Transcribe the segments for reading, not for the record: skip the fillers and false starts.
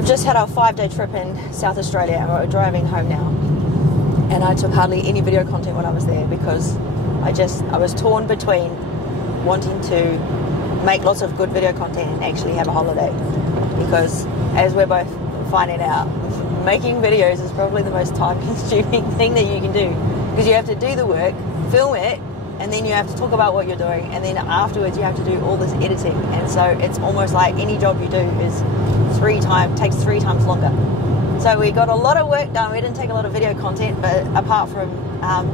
we've just had our 5-day trip in South Australia and we're driving home now. And I took hardly any video content when I was there because I was torn between wanting to make lots of good video content and actually have a holiday. Because as we're both finding out, making videos is probably the most time-consuming thing that you can do. Because you have to do the work, film it, and then you have to talk about what you're doing, and then afterwards you have to do all this editing. And so it's almost like any job you do is takes 3 times longer. So we got a lot of work done. We didn't take a lot of video content, but apart from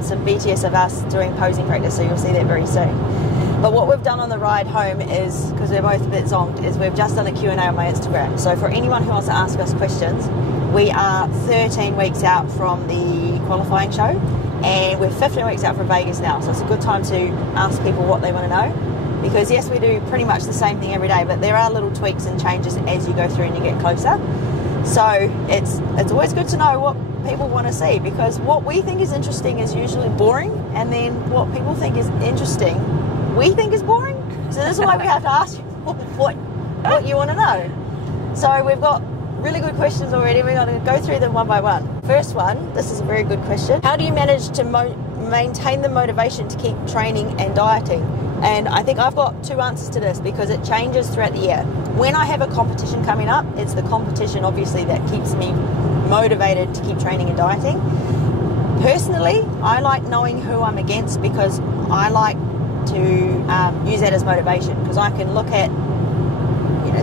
some BTS of us doing posing practice, so you'll see that very soon. But what we've done on the ride home is, because we're both a bit zonked, is we've just done a Q&A on my Instagram. So for anyone who wants to ask us questions, we are 13 weeks out from the qualifying show, and we're 15 weeks out from Vegas now. So it's a good time to ask people what they want to know. Because yes, we do pretty much the same thing every day, but there are little tweaks and changes as you go through and you get closer. So it's always good to know what people want to see, because what we think is interesting is usually boring, and then what people think is interesting, we think is boring. So this is why we have to ask you what you want to know. So we've got really good questions already. We're going to go through them one by one. First one, this is a very good question. How do you manage to maintain the motivation to keep training and dieting? And I think I've got 2 answers to this because it changes throughout the year. When I have a competition coming up, it's the competition obviously that keeps me motivated to keep training and dieting. Personally, I like knowing who I'm against because I like to use that as motivation, because I can look at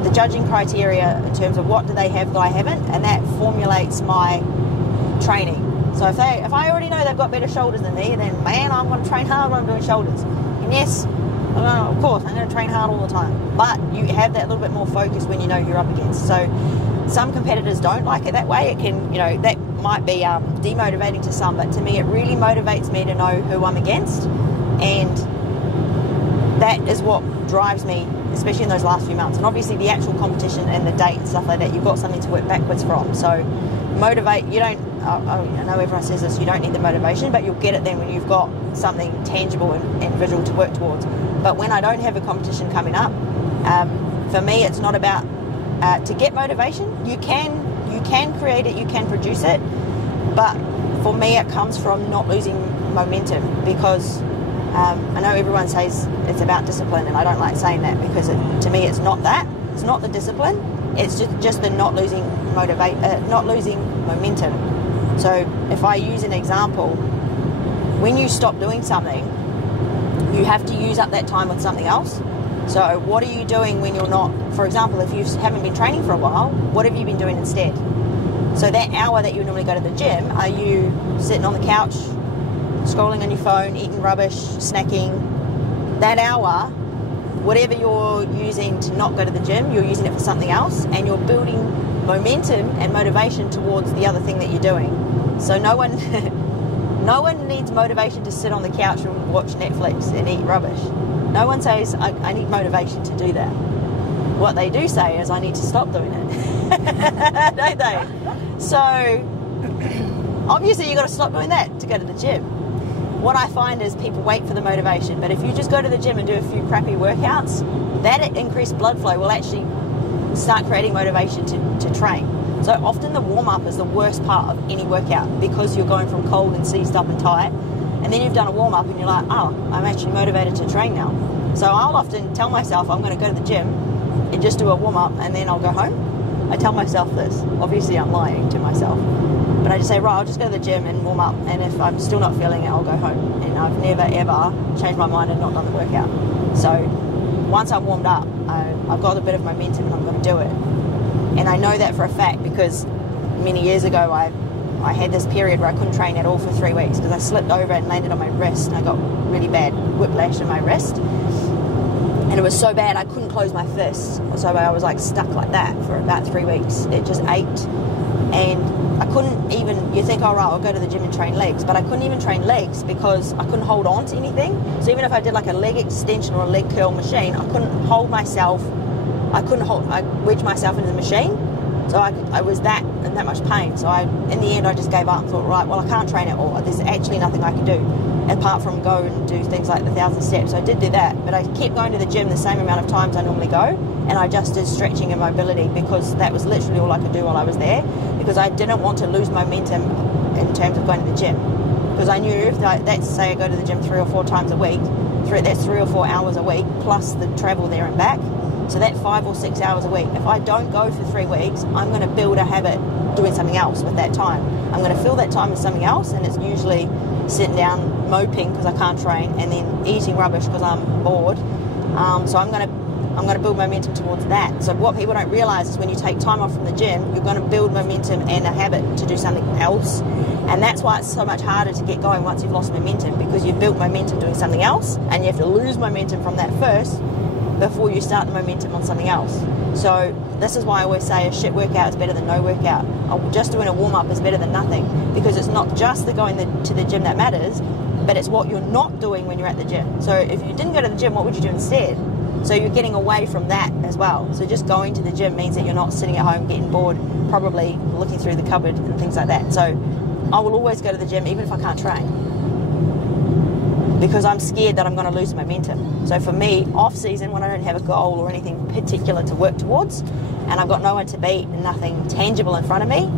the judging criteria in terms of what do they have that I haven't, and that formulates my training. So if I already know they've got better shoulders than me, then man, I'm going to train hard when I'm doing shoulders. And yes, of course, I'm going to train hard all the time. But you have that little bit more focus when you know you're up against. So some competitors don't like it that way. It can, that might be demotivating to some, but to me it really motivates me to know who I'm against. And that is what drives me, especially in those last few months. And obviously the actual competition and the date and stuff like that, you've got something to work backwards from. So motivate, I know everyone says this, you don't need the motivation, but you'll get it then when you've got something tangible and visual to work towards. But when I don't have a competition coming up, for me it's not about to get motivation. You can create it, you can produce it, but for me it comes from not losing momentum, because I know everyone says it's about discipline, and I don't like saying that, because to me it's not that. It's not the discipline, it's just the not losing momentum. So if I use an example, when you stop doing something, you have to use up that time with something else. So what are you doing when you're not, for example, if you haven't been training for a while, what have you been doing instead? So that hour that you normally go to the gym, are you sitting on the couch, scrolling on your phone, eating rubbish, snacking? That hour, whatever you're using to not go to the gym, you're using it for something else, and you're building momentum and motivation towards the other thing that you're doing. So no one needs motivation to sit on the couch and watch Netflix and eat rubbish. No one says, I need motivation to do that. What they do say is, I need to stop doing it. Don't they? So obviously you've got to stop doing that to go to the gym. What I find is people wait for the motivation, but if you just go to the gym and do a few crappy workouts, that increased blood flow will actually start creating motivation to train. So often the warm-up is the worst part of any workout, because you're going from cold and seized up and tight, and then you've done a warm-up and you're like, oh, I'm actually motivated to train now. So I'll often tell myself I'm going to go to the gym and just do a warm-up and then I'll go home. I tell myself this. Obviously I'm lying to myself. But I just say, right, I'll just go to the gym and warm up, and if I'm still not feeling it, I'll go home. And I've never, ever changed my mind and not done the workout. So once I'm warmed up, I've got a bit of momentum and I'm going to do it. And I know that for a fact because many years ago I had this period where I couldn't train at all for 3 weeks because I slipped over and landed on my wrist, and I got really bad whiplash in my wrist. And it was so bad I couldn't close my fists. So I was like stuck like that for about 3 weeks. It just ached. And I couldn't even, you think, all right, I'll go to the gym and train legs, but I couldn't even train legs because I couldn't hold on to anything. So even if I did like a leg extension or a leg curl machine, I couldn't hold myself, I wedged myself into the machine. So I was in that much pain. So in the end, I just gave up and thought, right, well, I can't train at all. There's actually nothing I can do. apart from go and do things like the 1,000 steps. I did do that, but I kept going to the gym the same amount of times I normally go, and I just did stretching and mobility because that was literally all I could do while I was there, because I didn't want to lose momentum in terms of going to the gym. Because I knew if that's say I go to the gym 3 or 4 times a week, that's 3 or 4 hours a week plus the travel there and back. So that's 5 or 6 hours a week. If I don't go for 3 weeks, I'm going to build a habit doing something else with that time. I'm going to fill that time with something else, and it's usually sitting down moping because I can't train, and then eating rubbish because I'm bored. So I'm going to build momentum towards that. So what people don't realise is when you take time off from the gym, you're going to build momentum and a habit to do something else. And that's why it's so much harder to get going once you've lost momentum, because you've built momentum doing something else, and you have to lose momentum from that first before you start the momentum on something else. So this is why I always say a shit workout is better than no workout. Just doing a warm-up is better than nothing, because it's not just the going to the gym that matters, but it's what you're not doing when you're at the gym. So if you didn't go to the gym, what would you do instead? So you're getting away from that as well. So just going to the gym means that you're not sitting at home getting bored, probably looking through the cupboard and things like that. So I will always go to the gym even if I can't train, because I'm scared that I'm going to lose momentum. So for me, off season, when I don't have a goal or anything particular to work towards, and I've got no one to beat and nothing tangible in front of me,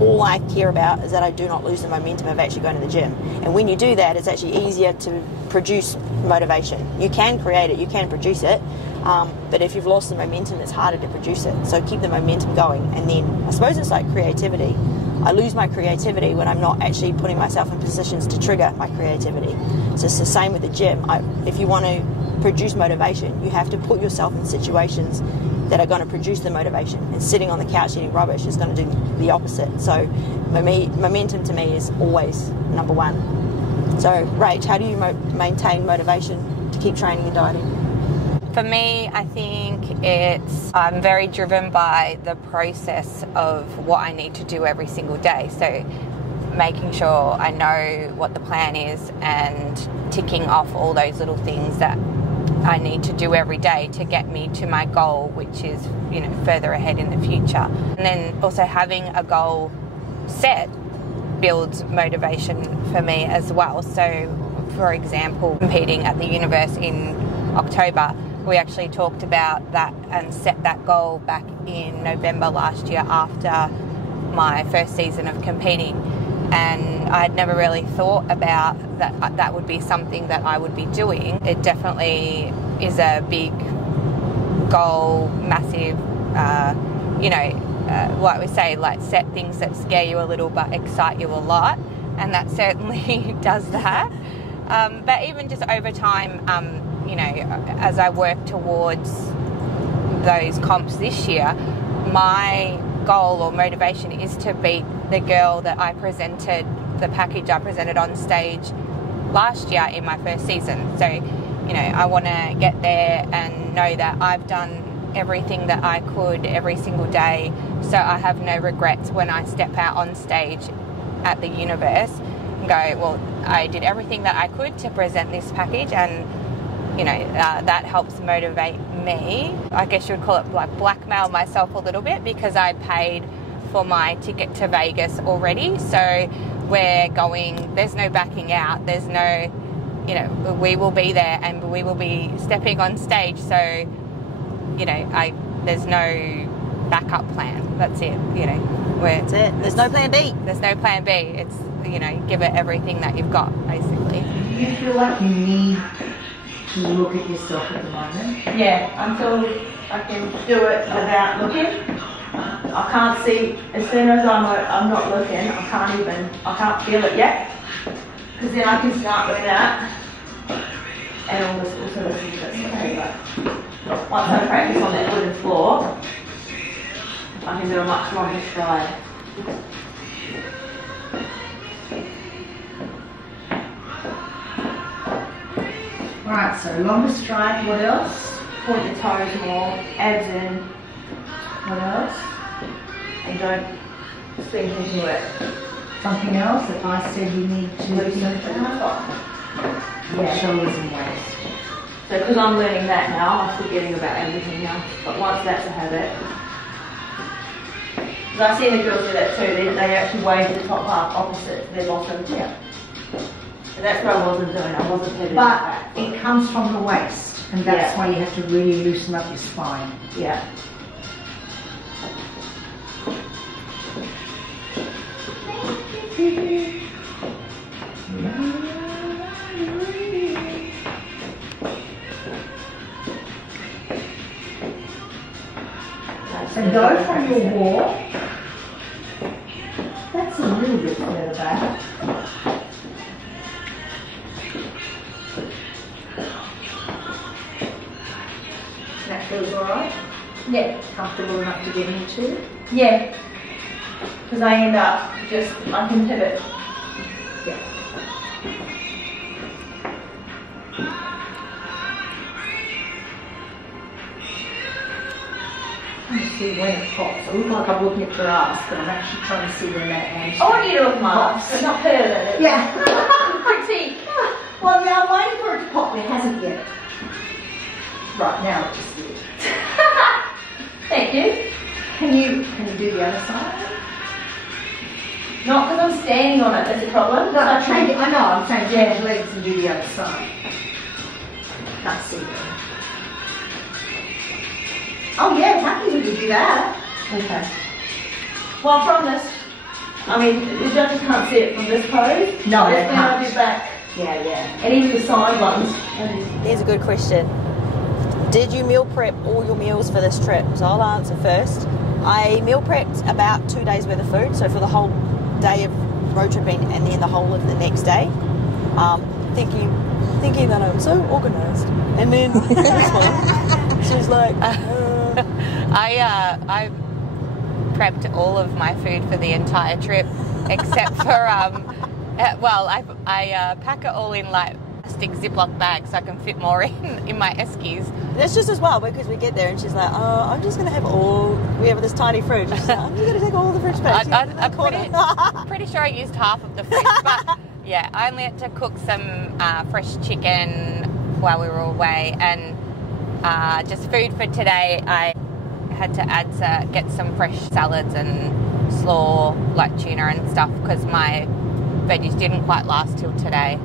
all I care about is that I do not lose the momentum of actually going to the gym. And when you do that, it's actually easier to produce motivation. You can create it, you can produce it, but if you've lost the momentum, it's harder to produce it. So keep the momentum going. And then I suppose it's like creativity. I lose my creativity when I'm not actually putting myself in positions to trigger my creativity. So it's the same with the gym. If you want to produce motivation, you have to put yourself in situations that are going to produce the motivation. And sitting on the couch eating rubbish is going to do the opposite. So momentum to me is always number one. So Rach, how do you maintain motivation to keep training and dieting? For me, I think I'm very driven by the process of what I need to do every single day. So making sure I know what the plan is and ticking off all those little things that I need to do every day to get me to my goal, which is, further ahead in the future. And then also having a goal set builds motivation for me as well. So, for example, competing at the Universe in October, we actually talked about that and set that goal back in November last year after my first season of competing. And I had never really thought about that would be something that I would be doing. It definitely is a big goal, massive, like we say, like set things that scare you a little but excite you a lot. And that certainly does that. But even just over time, as I work towards those comps this year, my goal or motivation is to beat the girl that the package I presented on stage last year in my first season. So, I want to get there and know that I've done everything that I could every single day, so I have no regrets when I step out on stage at the Universe and go, well, I did everything that I could to present this package, and that helps motivate me. I guess you would call it like blackmail myself a little bit, because I paid for my ticket to Vegas already. So we're going, there's no backing out. There's no, we will be there and we will be stepping on stage. So, there's no backup plan. That's it, That's it. There's no plan B. There's no plan B. It's, give it everything that you've got, basically. Do you feel like you need to look at yourself at the moment? Yeah, until I can do it without looking. I can't see, as soon as I'm not looking, I can't feel it yet. Because then I can start with that. And also listen to this. Okay, but once I practice on that wooden floor, I can do a much longer stride. Right, so longer stride, what else? Point your toes more, abs in. What else? And don't sink into it. Something else, if I said you need to Loosen yeah, shoulders and waist. So because I'm learning that now, I'm forgetting about everything now. But once that's a habit. Because I've seen the girls do that too, they actually wave the top half opposite their bottom. Yeah. That's what I wasn't doing. I wasn't headed But back. it comes from the waist, and that's why you have to really loosen up your spine. Yeah. And go from your wall. That's a little bit further back. That feels alright? Yeah. Comfortable enough to get into? Yeah. Because I end up I can pivot. Yeah. Trying to see when it pops. I look like I'm looking at your ass, but I'm actually trying to see when that hamstring. I want you to look my ass, but not further. Yeah. Critique. Well, now I'm waiting for it to pop. It hasn't yet. Right, now it just did. Thank you. Can you do the other side? Not because I'm standing on it, that's a problem. No, I'm saying change legs and do the other side. Can't see them. Oh yeah, happy we could do that. Okay. Well, from this, I mean, the judges can't see it from this pose. No, they Then can't. I'll do back. Yeah. And even the side ones. Here's a good question. Did you meal prep all your meals for this trip? So I'll answer first. I meal prepped about 2 days worth of food, so for the whole day of road tripping and then the whole of the next day. Thinking that I'm so organised. And then this one, she's like, I prepped all of my food for the entire trip, except for I pack it all in like plastic Ziploc bags so I can fit more in my eskies. that's just as well because we get there and she's like, I'm just going to have we have this tiny fridge. She's like, I'm just going to take all the fridge space. I'm pretty sure I used half of the fridge, but yeah, I only had to cook some fresh chicken while we were away, and just food for today. I had to get some fresh salads and slaw, like tuna and stuff, because my veggies didn't quite last till today.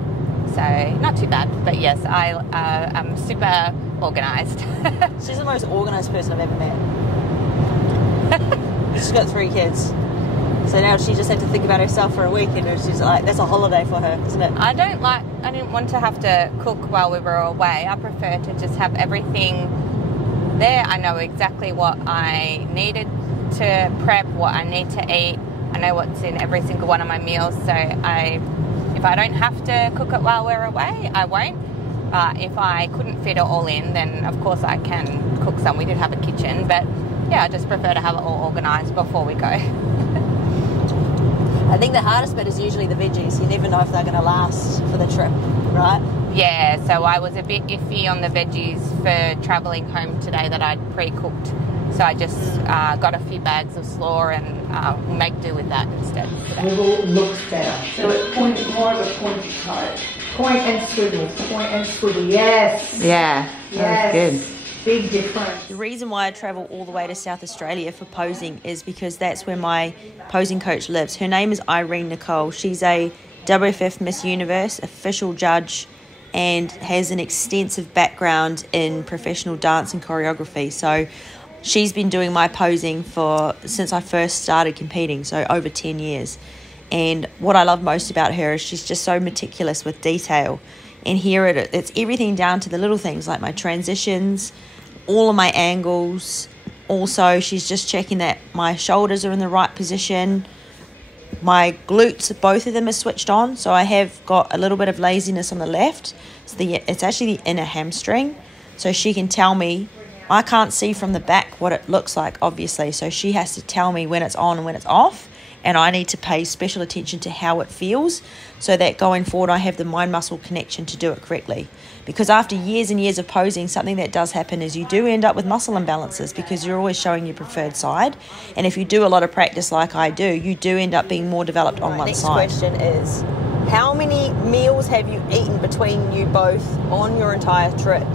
So not too bad, but yes, I'm super organised. She's the most organised person I've ever met. She's got 3 kids. So now she just had to think about herself for a week, and she's like, that's a holiday for her, isn't it? I didn't want to have to cook while we were away. I prefer to just have everything there. I know exactly what I needed to prep, what I need to eat. I know what's in every single one of my meals, so if I don't have to cook it while we're away, I won't. If I couldn't fit it all in, then of course I can cook some. We did have a kitchen, but yeah, I just prefer to have it all organised before we go. I think the hardest bit is usually the veggies. You never know if they're going to last for the trip, right? Yeah, so I was a bit iffy on the veggies for travelling home today that I'd pre-cooked. So I just got a few bags of slaw and we'll make do with that instead today. Wiggle looks better. So it's more of a pointed toe. Point and swivel. Yes. Yeah, Yes. that was good. Big difference. The reason why I travel all the way to South Australia for posing is because that's where my posing coach lives. Her name is Irene Nicole. She's a WFF Miss Universe official judge and has an extensive background in professional dance and choreography. So she's been doing my posing since I first started competing, so over 10 years. And what I love most about her is she's just so meticulous with detail. And here it's everything down to the little things like my transitions, all of my angles. Also, she's just checking that my shoulders are in the right position. My glutes, both of them are switched on. So I have got a little bit of laziness on the left. So it's actually the inner hamstring. So she can tell me. I can't see from the back what it looks like, obviously. So she has to tell me when it's on and when it's off. And I need to pay special attention to how it feels so that going forward I have the mind-muscle connection to do it correctly. Because after years and years of posing, something that does happen is you do end up with muscle imbalances because you're always showing your preferred side. And if you do a lot of practice like I do, you do end up being more developed on one side. Next question is, how many meals have you eaten between you both on your entire trip?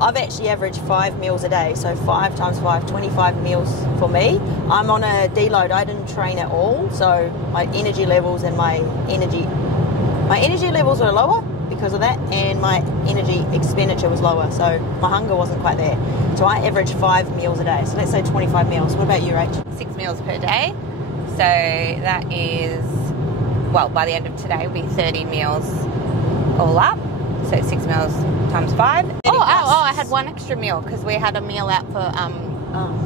I've actually averaged 5 meals a day, so 5 times 5, 25 meals for me. I'm on a deload. I didn't train at all, so my energy levels and my energy My energy levels were lower because of that, and my energy expenditure was lower, so my hunger wasn't quite there. So I average 5 meals a day, so let's say 25 meals. What about you, Rach? 6 meals per day. So that is, well, by the end of today will be 30 meals all up. So 6 meals times 5. Oh, I had one extra meal because we had a meal out for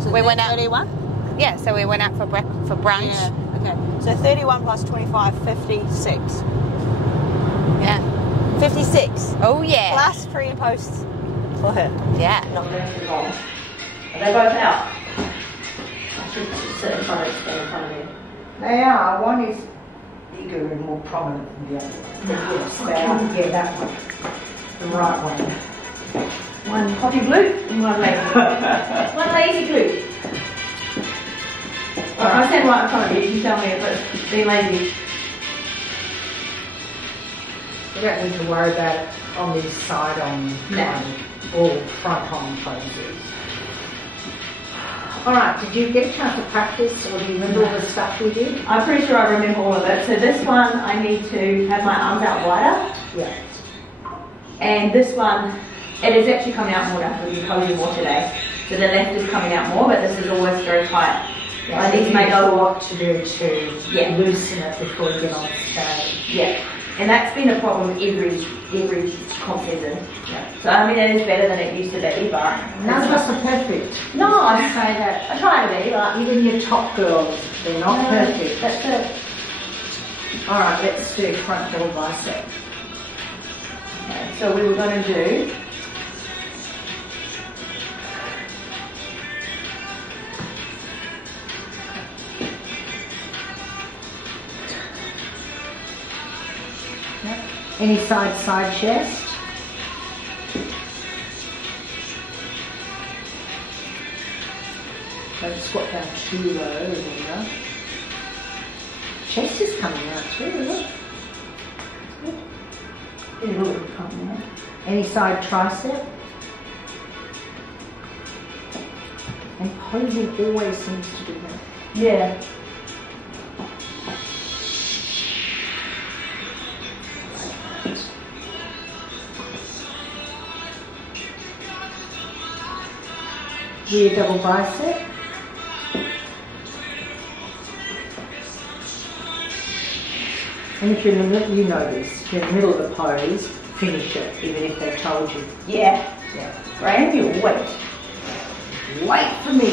so we went out 31? Yeah, so we went out for brunch. Yeah, okay. So 31 plus 25, 56. Yeah. 56. Oh yeah. Plus pre and post for her. Yeah. Not going too long. Are they both out? I should sit in front of me. They are. One is bigger and more prominent than the other. But yes, they are. Yeah, that one. The right one. One coffee glue and one lazy. One lazy glue. I stand right in front of you. You tell me if it's being lazy. You don't need to worry about it on this side on or front on poses. Alright, did you get a chance to practice or do you remember all the stuff we did? I'm pretty sure I remember all of it. So this one, I need to have my arms out wider. Yeah. And this one, it is actually coming out more now because we're posing more today. So the left is coming out more, but this is always very tight. Yeah, I need to make a lot to do to Yeah. loosen it before you get on the stage. Yeah. And that's been a problem every comp season. Yeah. So I mean, it is better than it used to be, but None of us are perfect. no, I I say that. try to be, but Even your top girls, they're not perfect. That's it. Alright, let's do front double bicep. Okay, so we were going to do Any side chest. Don't squat down too low, remember. Chest is coming out too, look. Any side tricep. And posing always seems to do that. yeah. Rear double bicep. And if you're in the middle, you know this, if you're in the middle of the pose, finish it, even if they told you. Yeah. Yeah. Graham, you wait. Wait for me.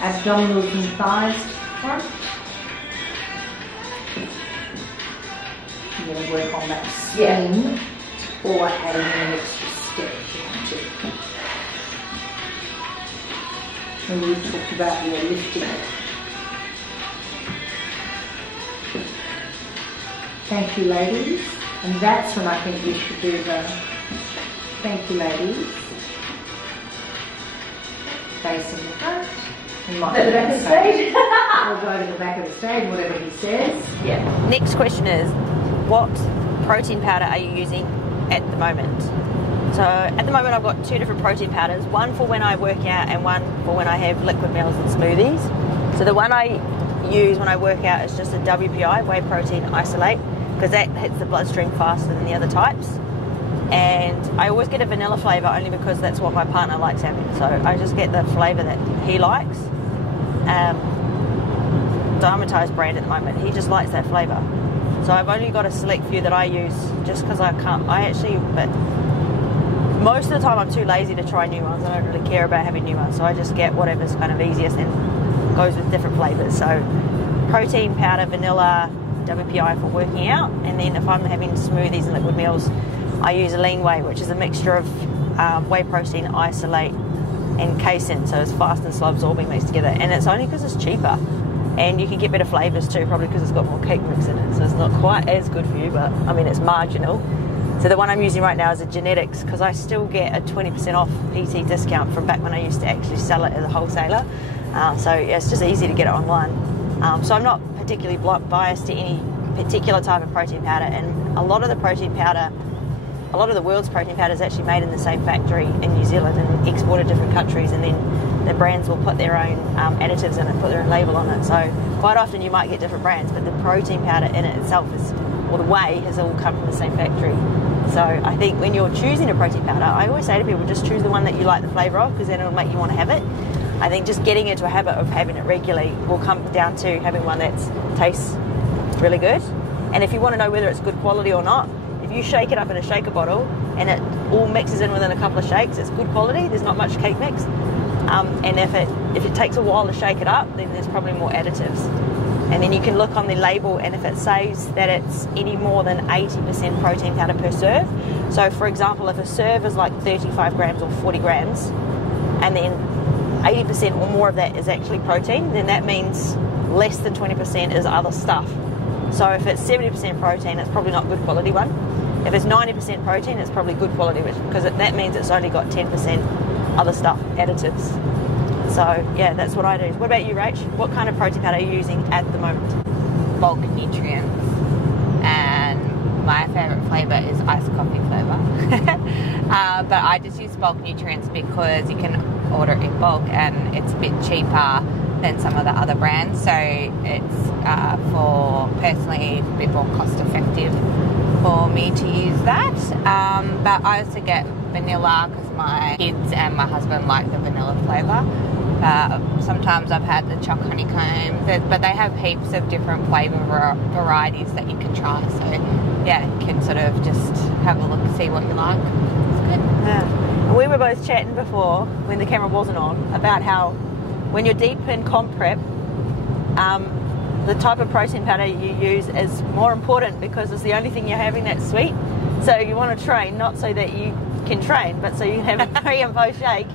Abdominals and thighs front. You're going to work on that spin or adding an extra step if you want to. And we talked about your lifting it. Thank you, ladies. And that's when I think we should do the thank you, ladies. Facing the front. We might At the back of the stage. We'll go to the back of the stage, whatever he says. Yeah. Next question is, what protein powder are you using at the moment? So at the moment I've got 2 different protein powders, one for when I work out and one for when I have liquid meals and smoothies. So the one I use when I work out is just a WPI, whey protein isolate, because that hits the bloodstream faster than the other types. And I always get a vanilla flavour only because that's what my partner likes having. So I just get the flavour that he likes. Dharmati's brand at the moment, he just likes that flavour. So I've only got a select few that I use just because but most of the time I'm too lazy to try new ones. I don't really care about having new ones, so I just get whatever's kind of easiest and goes with different flavours. So protein powder, vanilla, WPI for working out, and then if I'm having smoothies and liquid meals, I use a lean whey, which is a mixture of whey protein isolate and casein, so it's fast and slow absorbing mixed together, and it's only because it's cheaper. And you can get better flavours too, probably because it's got more cake mix in it, so it's not quite as good for you, but I mean it's marginal. So the one I'm using right now is a genetics, because I still get a 20% off PT discount from back when I used to actually sell it as a wholesaler. So yeah, it's just easy to get it online. So I'm not particularly biased to any particular type of protein powder, and a lot of the protein powder a lot of the world's protein powder is actually made in the same factory in New Zealand and exported to different countries, and then the brands will put their own additives in it, put their own label on it. So quite often you might get different brands, but the protein powder in it itself is, or the whey, has all come from the same factory. So I think when you're choosing a protein powder, I always say to people, just choose the one that you like the flavour of, because then it'll make you want to have it. I think just getting into a habit of having it regularly will come down to having one that tastes really good. And if you want to know whether it's good quality or not, if you shake it up in a shaker bottle and it all mixes in within a couple of shakes, it's good quality, there's not much cake mix. And if it takes a while to shake it up, then there's probably more additives. And then you can look on the label, and if it says that it's any more than 80% protein powder per serve, so for example, if a serve is like 35 grams or 40 grams, and then 80% or more of that is actually protein, then that means less than 20% is other stuff. So if it's 70% protein, it's probably not a good quality one. If it's 90% protein, it's probably good quality, because that means it's only got 10% other stuff, additives. So yeah, that's what I do. What about you, Rach? What kind of protein powder are you using at the moment? Bulk nutrients, and my favourite flavour is iced coffee flavour. But I just use bulk nutrients because you can order it in bulk and it's a bit cheaper than some of the other brands. So it's for personally a bit more cost effective for me to use that. But I also get vanilla because my kids and my husband like the vanilla flavour. Sometimes I've had the choc honeycomb, but they have heaps of different flavour varieties that you can try. So yeah, you can sort of just have a look, see what you like. It's good. Yeah. We were both chatting before, when the camera wasn't on, about how when you're deep in comp prep, the type of protein powder you use is more important, because it's the only thing you're having that's sweet. So you want to train, not so that you can train, but so you can have a pre and post shake,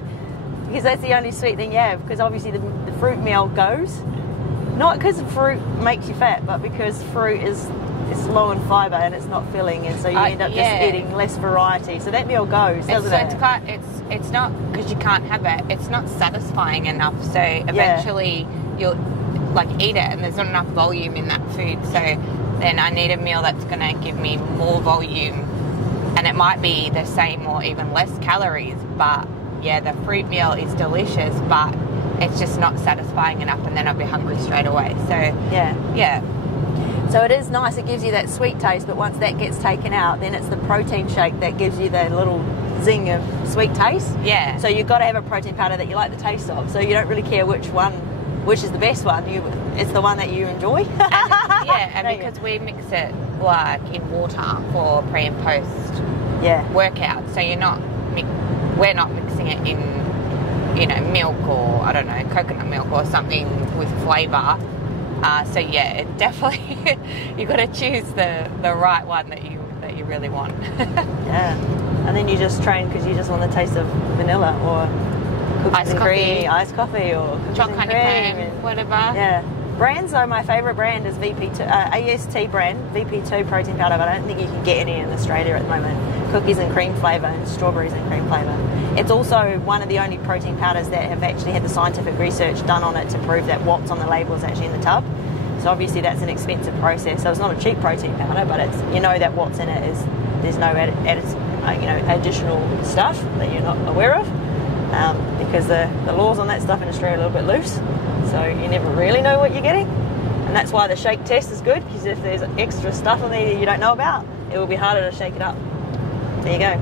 because that's the only sweet thing you have. Because obviously the fruit meal goes, not because fruit makes you fat, but because fruit is low in fibre and it's not filling, and so you end up just eating less variety. So that meal goes, doesn't it? It's not because you can't have it. It's not satisfying enough. So eventually you'll eat it, and there's not enough volume in that food. So then I need a meal that's going to give me more volume, and it might be the same or even less calories. But yeah, the fruit meal is delicious, but it's just not satisfying enough, and then I'll be hungry straight away. So yeah. So it is nice, it gives you that sweet taste, but once that gets taken out, then it's the protein shake that gives you that little zing of sweet taste. Yeah. So you've got to have a protein powder that you like the taste of. So you don't really care which is the best one. It's the one that you enjoy. And because we mix it in water for pre and post workout. So we're not mixing it in milk or, I don't know, coconut milk or something with flavour. So yeah, it definitely you've got to choose the right one that you really want. Yeah, and then you just train because you just want the taste of vanilla or cookies and cream, iced coffee, or choc honeycomb, whatever. Yeah. Brands though, my favourite brand is VP2, AST brand, VP2 protein powder, but I don't think you can get any in Australia at the moment. Cookies and cream flavour and strawberries and cream flavour. It's also one of the only protein powders that have actually had the scientific research done on it to prove that what's on the label is actually in the tub. So obviously that's an expensive process. So it's not a cheap protein powder, but it's, you know that what's in it is there's no additional stuff that you're not aware of, because the laws on that stuff in Australia are a little bit loose. So you never really know what you're getting, and that's why the shake test is good, because if there's extra stuff in there that you don't know about, it will be harder to shake it up. There you go.